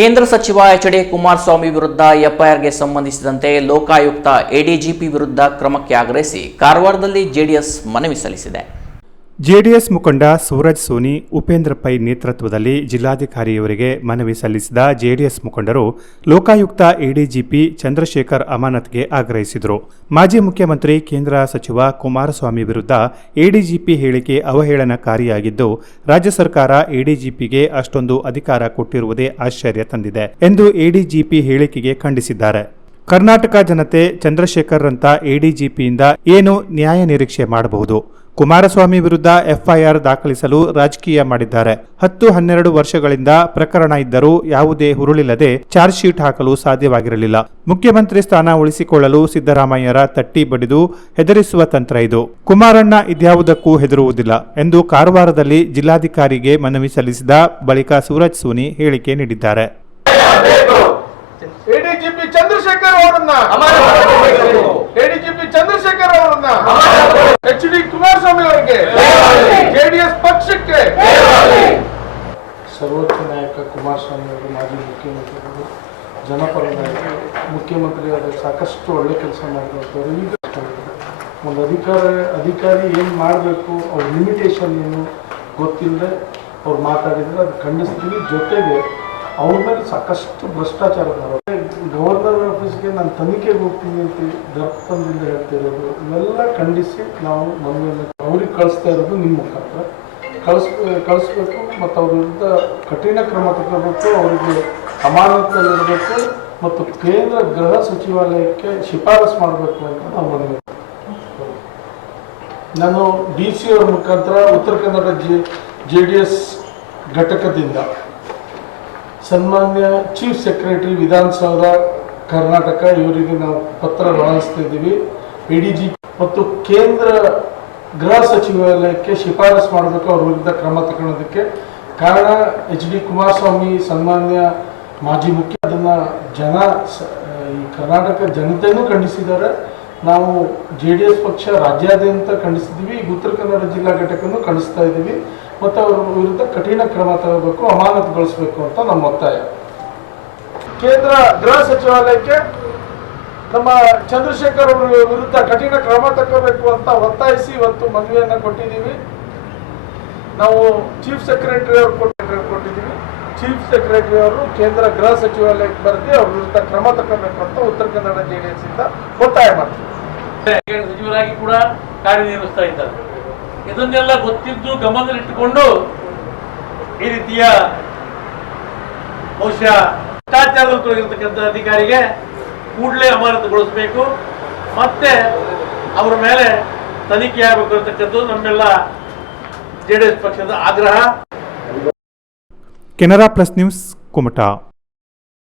ಕೇಂದ್ರ ಸಚಿವ H D Kumaraswamy ವಿರುದ್ಧ ಎಫ್ಐಆರ್ಗೆ ಸಂಬಂಧಿಸಿದಂತೆ ಲೋಕಾಯುಕ್ತ ಎಡಿಜಿಪಿ ವಿರುದ್ಧ ಕ್ರಮಕ್ಕೆ ಆಗ್ರಹಿಸಿ ಕಾರವಾರದಲ್ಲಿ ಜೆಡಿಎಸ್ ಮನವಿ ಸಲ್ಲಿಸಿದೆ. ಜೆಡಿಎಸ್ ಮುಖಂಡ ಸೂರಜ್ ಸೋನಿ, ಉಪೇಂದ್ರ ಪೈ ನೇತೃತ್ವದಲ್ಲಿ ಜಿಲ್ಲಾಧಿಕಾರಿಯವರಿಗೆ ಮನವಿ ಸಲ್ಲಿಸಿದ ಜೆಡಿಎಸ್ ಮುಖಂಡರು ಲೋಕಾಯುಕ್ತ ಎಡಿಜಿಪಿ ಚಂದ್ರಶೇಖರ್ ಅಮಾನತ್ಗೆ ಆಗ್ರಹಿಸಿದರು. ಮಾಜಿ ಮುಖ್ಯಮಂತ್ರಿ ಕೇಂದ್ರ ಸಚಿವ ಕುಮಾರಸ್ವಾಮಿ ವಿರುದ್ಧ ಎಡಿಜಿಪಿ ಹೇಳಿಕೆ ಅವಹೇಳನಕಾರಿಯಾಗಿದ್ದು, ರಾಜ್ಯ ಸರ್ಕಾರ ಎಡಿಜಿಪಿಗೆ ಅಷ್ಟೊಂದು ಅಧಿಕಾರ ಕೊಟ್ಟಿರುವುದೇ ಆಶ್ಚರ್ಯ ತಂದಿದೆ ಎಂದು ಎಡಿಜಿಪಿ ಹೇಳಿಕೆಗೆ ಖಂಡಿಸಿದ್ದಾರೆ. ಕರ್ನಾಟಕ ಜನತೆ ಚಂದ್ರಶೇಖರ್ ಚಂದ್ರಶೇಖರ್ರಂತ ಎಡಿಜಿಪಿಯಿಂದ ಏನು ನ್ಯಾಯ ನಿರೀಕ್ಷೆ ಮಾಡಬಹುದು? ಕುಮಾರಸ್ವಾಮಿ ವಿರುದ್ಧ ಎಫ್ಐಆರ್ ದಾಖಲಿಸಲು ರಾಜಕೀಯ ಮಾಡಿದ್ದಾರೆ. ಹತ್ತು ಹನ್ನೆರಡು ವರ್ಷಗಳಿಂದ ಪ್ರಕರಣ ಇದ್ದರೂ ಯಾವುದೇ ಹುರುಳಿಲ್ಲದೆ ಚಾರ್ಜ್ ಶೀಟ್ ಹಾಕಲು ಸಾಧ್ಯವಾಗಿರಲಿಲ್ಲ. ಮುಖ್ಯಮಂತ್ರಿ ಸ್ಥಾನ ಉಳಿಸಿಕೊಳ್ಳಲು ಸಿದ್ದರಾಮಯ್ಯರ ತಟ್ಟಿ ಬಡಿದು ಹೆದರಿಸುವ ತಂತ್ರ ಇದು. ಕುಮಾರಣ್ಣ ಇದ್ಯಾವುದಕ್ಕೂ ಹೆದರುವುದಿಲ್ಲ ಎಂದು ಕಾರವಾರದಲ್ಲಿ ಜಿಲ್ಲಾಧಿಕಾರಿಗೆ ಮನವಿ ಸಲ್ಲಿಸಿದ ಬಳಿಕ ಸೂರಜ್ ಸೋನಿ ಹೇಳಿಕೆ ನೀಡಿದ್ದಾರೆ. ಎಡಿಜಿಪಿ ಚಂದ್ರಶೇಖರ್ ಅವರನ್ನ. ಎಡಿಜಿಪಿ ಚಂದ್ರಶೇಖರ್ ಅವರನ್ನ. ಎಚ್ ಡಿ ಕುಮಾರಸ್ವಾಮಿ ಅವರಿಗೆ. ಜೆಡಿಎಸ್ ಪಕ್ಷಕ್ಕೆ. ಸರ್ವೋಚ್ಚ ನಾಯಕ ಕುಮಾರಸ್ವಾಮಿ ಅವರು ಮಾಜಿ ಮುಖ್ಯಮಂತ್ರಿಗಳು, ಜನಪರ ನಾಯಕರು ಮುಖ್ಯಮಂತ್ರಿಯಾದ ಸಾಕಷ್ಟು ಒಳ್ಳೆ ಕೆಲಸ ಮಾಡಿದಂಥವ್ರು ಈಗ ಒಂದು ಅಧಿಕಾರ, ಅಧಿಕಾರಿ ಏನು ಮಾಡಬೇಕು, ಅವ್ರ ಲಿಮಿಟೇಷನ್ ಏನು ಗೊತ್ತಿಲ್ಲದೆ ಅವ್ರು ಮಾತಾಡಿದರೆ ಅದು ಖಂಡಿಸ್ತೀವಿ ಜೊತೆಗೆ ಅವ್ರ ಮೇಲೆ ಸಾಕಷ್ಟು ಭ್ರಷ್ಟಾಚಾರ ಮಾಡೋದು ಗವರ್ನರ್ ಆಫೀಸ್ಗೆ ನಾನು ತನಿಖೆಗೆ ಹೋಗ್ತೀನಿ ಅಂತ ದರ್ಪದಿಂದ ಹೇಳ್ತಿರೋದು ಇವೆಲ್ಲ ಖಂಡಿಸಿ ನಾವು ಮನವಿಯನ್ನು ಅವ್ರಿಗೆ ಕಳಿಸ್ತಾ ಇರೋದು ನಿಮ್ಮ ಮುಖಾಂತರ. ಕಳಿಸ್, ಕಳಿಸ್ಬೇಕು ಮತ್ತು ಅವ್ರ ವಿರುದ್ಧ ಕಠಿಣ ಕ್ರಮ ತಗೋಬೇಕು ಅವರಿಗೆ ಅಮಾನತಲ್ಲಿರಬೇಕು ಮತ್ತು ಕೇಂದ್ರ ಗೃಹ ಸಚಿವಾಲಯಕ್ಕೆ ಶಿಫಾರಸು ಮಾಡಬೇಕು ಅಂತ ನಾವು ಮನವಿ ನಾನು ಡಿ ಸಿ ಅವ್ರ ಮುಖಾಂತರ Uttara Kannada J J D S ಘಟಕದಿಂದ ಸನ್ಮಾನ್ಯ ಚೀಫ್ ಸೆಕ್ರೆಟರಿ ವಿಧಾನಸೌಧ ಕರ್ನಾಟಕ, ಇವರಿಗೆ ನಾವು ಪತ್ರ ರವಾನಿಸ್ತಾ ಇದ್ದೀವಿ. ಎ ಡಿ ಜಿ ಮತ್ತು ಕೇಂದ್ರ ಗೃಹ ಸಚಿವಾಲಯಕ್ಕೆ ಶಿಫಾರಸು ಮಾಡಬೇಕು, ಅವ್ರ ವಿರುದ್ಧ ಕ್ರಮ ತಗೊಳ್ಳೋದಕ್ಕೆ. ಕಾರಣ, ಎಚ್ ಡಿ ಕುಮಾರಸ್ವಾಮಿ ಸನ್ಮಾನ್ಯ ಮಾಜಿ ಮುಖ್ಯ, ಅದನ್ನು ಜನ ಈ ಕರ್ನಾಟಕ ಜನತೆಯೂ ಖಂಡಿಸಿದ್ದಾರೆ. ನಾವು ಜೆ ಡಿ ಎಸ್ ಪಕ್ಷ ರಾಜ್ಯಾದ್ಯಂತ ಖಂಡಿಸಿದ್ದೀವಿ ಈಗ ಉತ್ತರ ಕನ್ನಡ ಜಿಲ್ಲಾ ಘಟಕವನ್ನು ಖಂಡಿಸ್ತಾ ಇದ್ದೀವಿ, ಮತ್ತು ಅವರ ವಿರುದ್ಧ ಕಠಿಣ ಕ್ರಮ ತಗೋಬೇಕು ಅಮಾನತುಗೊಳಿಸಬೇಕು ಅಂತ ನಮ್ಮ ಒತ್ತಾಯ. ಕೇಂದ್ರ ಗೃಹ ಸಚಿವಾಲಯಕ್ಕೆ ನಮ್ಮ ಚಂದ್ರಶೇಖರ್ ಅವರ ವಿರುದ್ಧ ಕಠಿಣ ಕ್ರಮ ತಗೋಬೇಕು ಅಂತ ಒತ್ತಾಯಿಸಿ ಇವತ್ತು ಮನವಿಯನ್ನು ಕೊಟ್ಟಿದ್ದೀವಿ. ನಾವು ಚೀಫ್ ಸೆಕ್ರೆಟರಿ ಅವರು ಕೊಟ್ಟು ಕೊಟ್ಟಿದ್ದೀವಿ. ಚೀಫ್ ಸೆಕ್ರೆಟರಿ ಅವರು ಕೇಂದ್ರ ಗೃಹ ಸಚಿವಾಲಯಕ್ಕೆ ಬರೆದಿ ಅವ್ರ ವಿರುದ್ಧ ಕ್ರಮ ತಗೋಬೇಕು ಅಂತ ಉತ್ತರ ಕನ್ನಡ ಜೆ ಡಿ ಎಸ್ ಇಂದ ಒತ್ತಾಯ ಮಾಡ್ತಾರೆ. ಸಚಿವರಾಗಿ ಕೂಡ ಕಾರ್ಯನಿರ್ವಹಿಸ್ತಾ ಇದ್ದಾರೆ. ಇದನ್ನೆಲ್ಲ ಗೊತ್ತಿದ್ದು ಗಮನದಲ್ಲಿಟ್ಟುಕೊಂಡು ಈ ರೀತಿಯ ಬಹುಶಃ ಭ್ರಷ್ಟಾಚಾರದಲ್ಲಿ ಅಧಿಕಾರಿಗೆ ಕೂಡಲೇ ಅಮಾನತುಗೊಳಿಸಬೇಕು. ಮತ್ತೆ ಅವರ ಮೇಲೆ ತನಿಖೆ ಆಗಬೇಕು ಅಂತಕ್ಕಂಥದ್ದು ನಮ್ಮೆಲ್ಲ ಜೆ ಡಿ ಎಸ್ ಪಕ್ಷದ ಆಗ್ರಹ. Canara plus news కుమటా